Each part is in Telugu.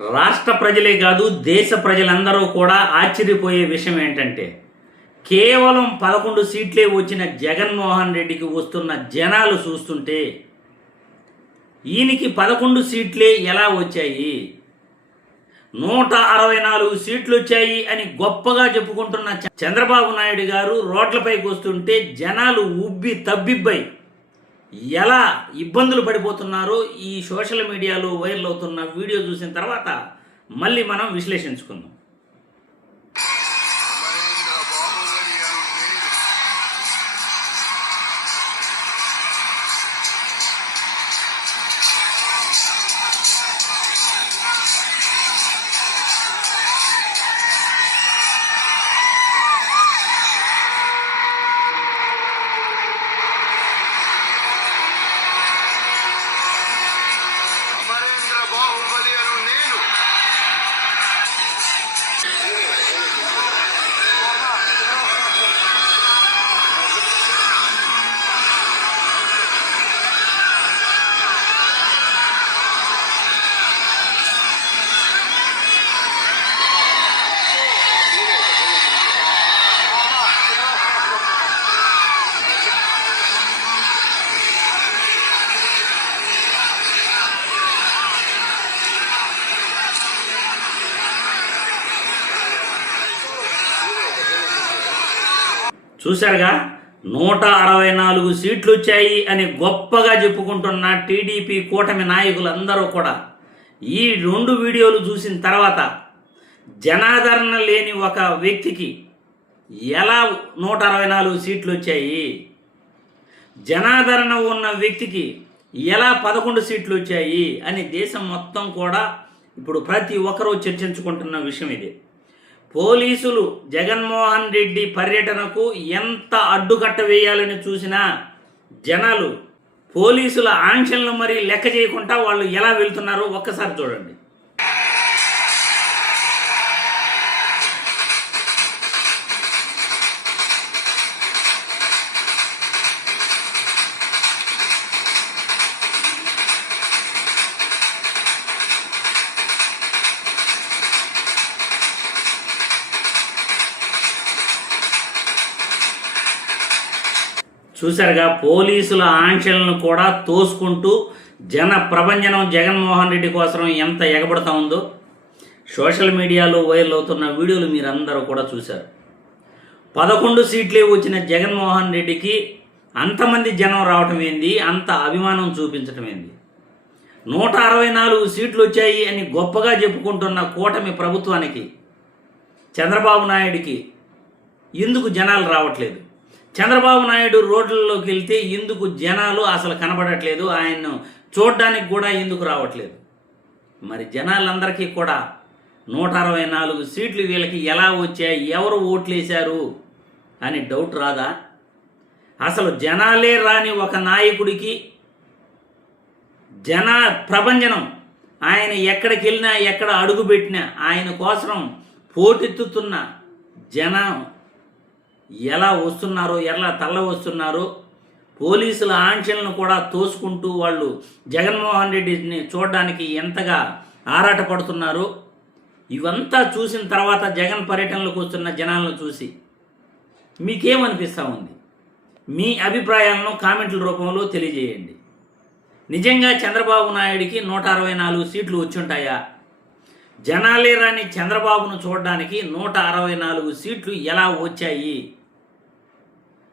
రాష్ట్ర ప్రజలే కాదు దేశ ప్రజలందరూ కూడా ఆశ్చర్యపోయే విషయం ఏంటంటే కేవలం 11 సీట్లే వచ్చిన జగన్మోహన్ రెడ్డికి వస్తున్న జనాలు చూస్తుంటే ఈయనకి 11 సీట్లే ఎలా వచ్చాయి, 164 సీట్లు వచ్చాయి అని గొప్పగా చెప్పుకుంటున్న చంద్రబాబు నాయుడు గారు రోడ్లపైకి వస్తుంటే జనాలు ఉబ్బి తబ్బిబ్బై ఎలా ఇబ్బందులు పడిపోతున్నారో ఈ సోషల్ మీడియాలో వైరల్ అవుతున్న వీడియో చూసిన తర్వాత మళ్ళీ మనం విశ్లేషించుకుందాం. చూశారుగా, 164 సీట్లు వచ్చాయి అని గొప్పగా చెప్పుకుంటున్న టీడీపీ కూటమి నాయకులందరూ కూడా ఈ 2 వీడియోలు చూసిన తర్వాత జనాదరణ లేని ఒక వ్యక్తికి ఎలా 164 సీట్లు వచ్చాయి, జనాదరణ ఉన్న వ్యక్తికి ఎలా 11 సీట్లు వచ్చాయి అని దేశం మొత్తం కూడా ఇప్పుడు ప్రతి ఒక్కరూ చర్చించుకుంటున్న విషయం ఇది. పోలీసులు జగన్మోహన్ రెడ్డి పర్యటనకు ఎంత అడ్డుకట్ట వేయాలని చూసినా జనాలు పోలీసుల ఆంక్షలను మరి లెక్క చేయకుండా వాళ్ళు ఎలా వెళ్తున్నారో ఒక్కసారి చూడండి. చూశారుగా, పోలీసుల ఆంక్షలను కూడా తోసుకుంటూ జన ప్రభంజనం జగన్మోహన్ రెడ్డి కోసం ఎంత ఎగబడతా ఉందో సోషల్ మీడియాలో వైరల్ అవుతున్న వీడియోలు మీరందరూ కూడా చూశారు. 11 సీట్లే వచ్చిన జగన్మోహన్ రెడ్డికి అంతమంది జనం రావటం ఏంది, అంత అభిమానం చూపించటం ఏంది, 164 సీట్లు వచ్చాయి అని గొప్పగా చెప్పుకుంటున్న కూటమి ప్రభుత్వానికి చంద్రబాబు నాయుడికి ఎందుకు జనాలు రావట్లేదు, చంద్రబాబు నాయుడు రోడ్లలోకి వెళ్తే ఎందుకు జనాలు అసలు కనబడట్లేదు, ఆయన్ను చూడడానికి కూడా ఎందుకు రావట్లేదు? మరి జనాలందరికీ కూడా 164 సీట్లు వీళ్ళకి ఎలా వచ్చాయి, ఎవరు ఓట్లేశారు అని డౌట్ రాదా? అసలు జనాలే రాని ఒక నాయకుడికి జన ప్రభంజనం, ఆయన ఎక్కడికి వెళ్ళినా ఎక్కడ అడుగుపెట్టినా ఆయన కోసం పోటెత్తుతున్న జనం ఎలా వస్తున్నారో, ఎలా తల్ల వస్తున్నారో, పోలీసుల ఆంక్షలను కూడా తోసుకుంటూ వాళ్ళు జగన్మోహన్ రెడ్డిని చూడడానికి ఎంతగా ఆరాటపడుతున్నారో ఇవంతా చూసిన తర్వాత జగన్ పర్యటనలకు వస్తున్న జనాలను చూసి మీకేమనిపిస్తూ ఉంది? మీ అభిప్రాయాలను కామెంట్ల రూపంలో తెలియజేయండి. నిజంగా చంద్రబాబు నాయుడికి 164 సీట్లు వచ్చుంటాయా? జనాలే రాని చంద్రబాబును చూడడానికి 164 సీట్లు ఎలా వచ్చాయి?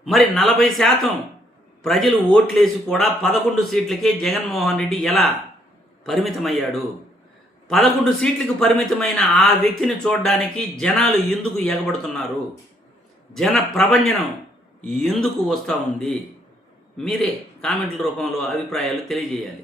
మరి 40% ప్రజలు ఓట్లేసి కూడా 11 సీట్లకే జగన్మోహన్ రెడ్డి ఎలా పరిమితమయ్యాడు? 11 సీట్లకు పరిమితమైన ఆ వ్యక్తిని చూడడానికి జనాలు ఎందుకు ఎగబడుతున్నారు? జన ప్రభంజనం ఎందుకు వస్తూ ఉంది? మీరే కామెంట్ల రూపంలో అభిప్రాయాలు తెలియజేయాలి.